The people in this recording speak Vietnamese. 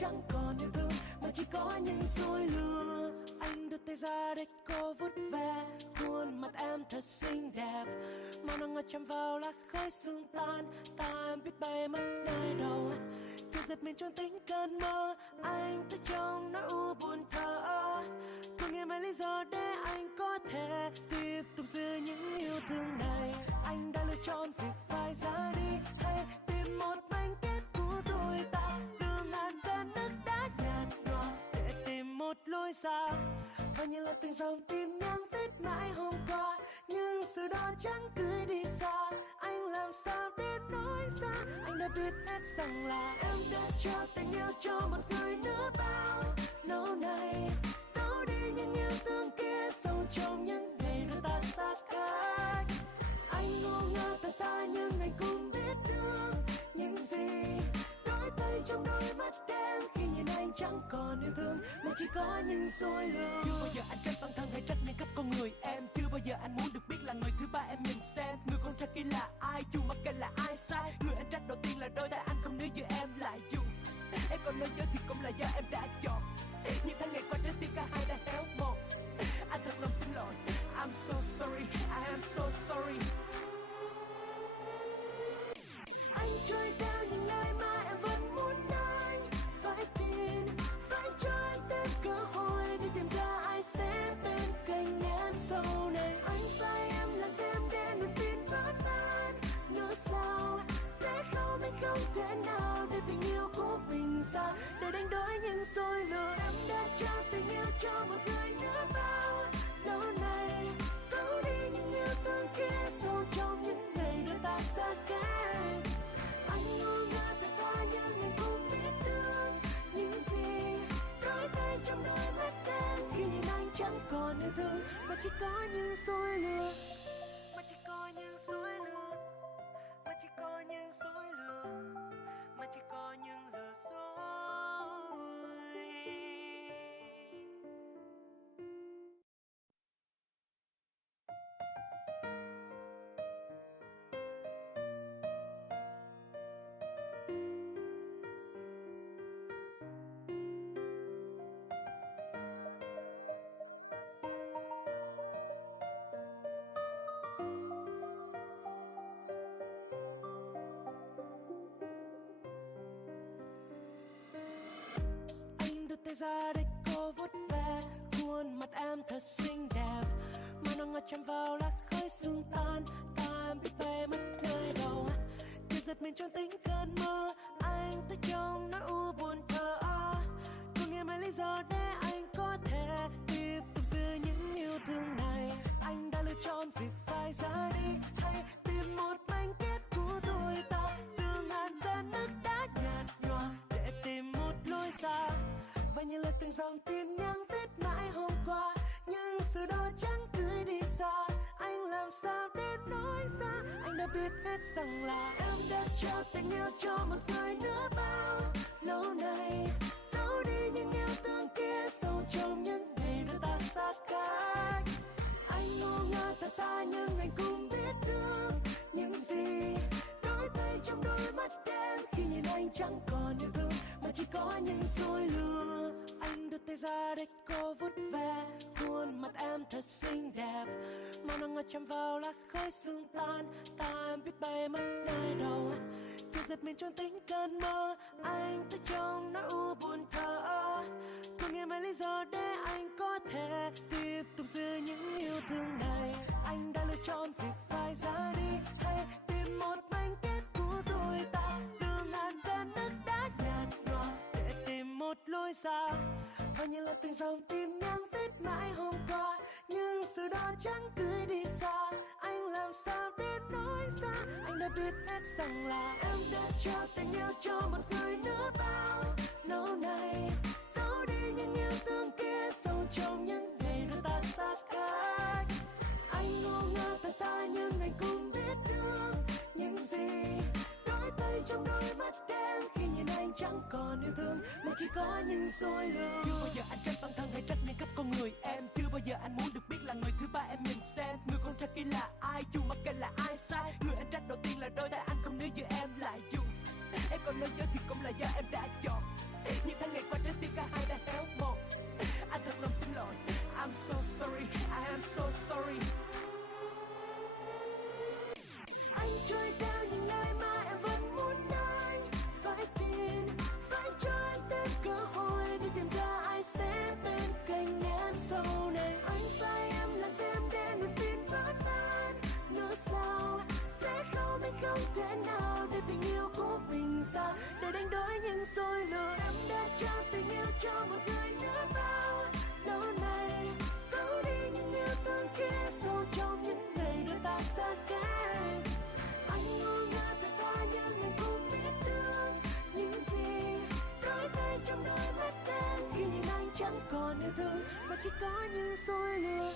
chẳng còn yêu thương mà chỉ có những dối lừa. Anh đưa tay ra để cô vút về khuôn mặt em thật xinh đẹp, màu nắng ngọt chạm vào lá khói sương tan. Ta em biết bay mất nơi đâu, chưa giật mình trong tính cơn mơ. Anh tới trong nỗi u buồn thở, cùng em mấy lý do để anh có thể tiếp tục giữ những yêu thương này. Anh đã lựa chọn việc phải ra đi hay tìm một mảnh kết của đôi ta, giữa ngàn giọt nước đã nhạt nhòa để tìm một lối ra. Và như là từng dòng tin nhắn viết mãi hôm qua, nhưng sự đó chẳng cứ đi xa. Anh làm sao để nói ra, anh đã biết hết rằng là em đã cho tình yêu cho một người nữa bao lâu nay. Giấu đi những yêu thương kia sâu trong những ngày đôi ta xa cách. Anh ngu ngơ thật ta nhưng anh cũng biết được những gì đôi tay trong đôi mắt em khi nhìn anh chẳng còn yêu thương mà chỉ có những dối lừa. Chưa bao giờ anh trách bản thân hay trách những cách con người em, chưa bao giờ anh muốn được biết là người thứ ba em nhìn xem. Người con trai kia là ai, dù mặc kệ là ai sai, người anh trách đầu tiên là đôi tay anh không níu giữ em lại. Dù em còn nơi nhớ thì cũng là do em đã chọn, những tháng ngày qua trái tim cả hai đã héo mòn. Anh thật lòng xin lỗi, I'm so sorry, I am so sorry. Anh trôi theo những lời mà em vẫn muốn nói, phải tin, phải cho em thêm cơ hội để tìm ra ai sẽ bên cạnh em sau này. Anh phải em là thêm để niềm tin vỡ tan, nỗi sao sẽ không, anh không thể nào để tình yêu của mình ra để đánh đổi những dối lừa. Em đã cho tình yêu cho một người nữa bao lâu nay, giấu đi những yêu thương kia sâu trong những ngày đôi ta xa cách. Anh ngu ngơ thật ta nhưng anh cũng biết được những gì đôi tay trong đôi mắt em khi nhìn anh chẳng còn yêu thương mà chỉ có những dối lừa, mà chỉ có những dối lừa, mà chỉ có những dối lừa, mà chỉ có những lừa dối. Tay ra để cô vuốt ve khuôn mặt em thật xinh đẹp, màu nắng ngọt chạm vào lá khói sương tan. Ta em biết bay mất nơi đâu, chưa giật mình trong tính cơn mơ. Anh tới trong nỗi u buồn thở, cùng em mấy lý do để anh có thể tiếp tục giữ những yêu thương này. Anh đã lựa chọn việc phải ra đi hay tìm một mảnh kết của đôi ta, giữa ngàn giọt nước đã nhạt nhòa để tìm một lối ra. Và như là từng dòng tin nhắn viết mãi hôm qua, nhưng sự đó chẳng cứ đi xa. Anh làm sao để nói ra, anh đã biết hết rằng là em đã cho tình yêu cho một người nữa bao lâu nay. Giấu đi những yêu thương kia sâu trong những ngày đôi ta xa cách. Anh ngu ngơ thật ta nhưng anh cũng biết được những gì đôi tay trong đôi mắt em khi nhìn anh chẳng còn yêu thương mà chỉ có những dối lừa. Anh đưa tay ra để cô vút về khuôn mặt em thật xinh đẹp, màu nắng ngọt chạm vào lá khói sương tan. Ta em biết bay mất nơi đâu, chưa giật mình trong tính cơn mơ. Anh tới trong nỗi u buồn thở, cùng em mấy lý do để anh có thể tiếp tục giữ những yêu thương này. Anh đã lựa chọn việc phải ra đi hay tìm một mảnh kết của đôi ta, giữa ngàn giọt nước đã nhạt nhòa để tìm một lối ra. Và như là từng dòng tin nhắn viết mãi hôm qua, nhưng sự đó chẳng cứ đi xa. Anh làm sao để nói ra, anh đã biết hết rằng là em đã cho tình yêu cho một người nữa bao lâu nay. Giấu đi những yêu thương kia sâu trong những ngày đôi ta xa cách. Anh ngu ngơ thật ta nhưng anh cũng biết được những gì đôi tay trong đôi mắt em khi nhìn anh chẳng còn yêu thương mà chỉ có những dối lừa. Chưa bao giờ anh trách bản thân hay trách những cách con người em, chưa bao giờ anh muốn được biết là người thứ ba em nhìn xem. Người con trai kia là ai, dù mặc kệ là ai sai, người anh trách đầu tiên là đôi tay anh không níu giữ em lại. Dù em còn nơi nhớ thì cũng là do em đã chọn, những tháng ngày cả hai đã héo mòn. Anh thật lòng xin lỗi, I'm so sorry, I am so sorry. Anh trôi theo những lời mà em vẫn muốn nói. Phải tin, phải cho anh thêm cơ hội để tìm ra ai sẽ bên cạnh em sau này. Anh phải em là thêm để niềm tin vỡ tan. Nữa sao sẽ không, anh không thể nào để tình yêu của mình ra để đánh đổi những dối lừa. Em đã trao tình yêu cho một người nữa bao lâu nay, giấu đi những yêu thương kia sâu trong những ngày đôi ta xa cách. Anh ngu ngơ thật thà nhưng anh cũng biết được những gì đổi thay trong đôi mắt em khi nhìn anh chẳng còn yêu thương mà chỉ có những dối lừa.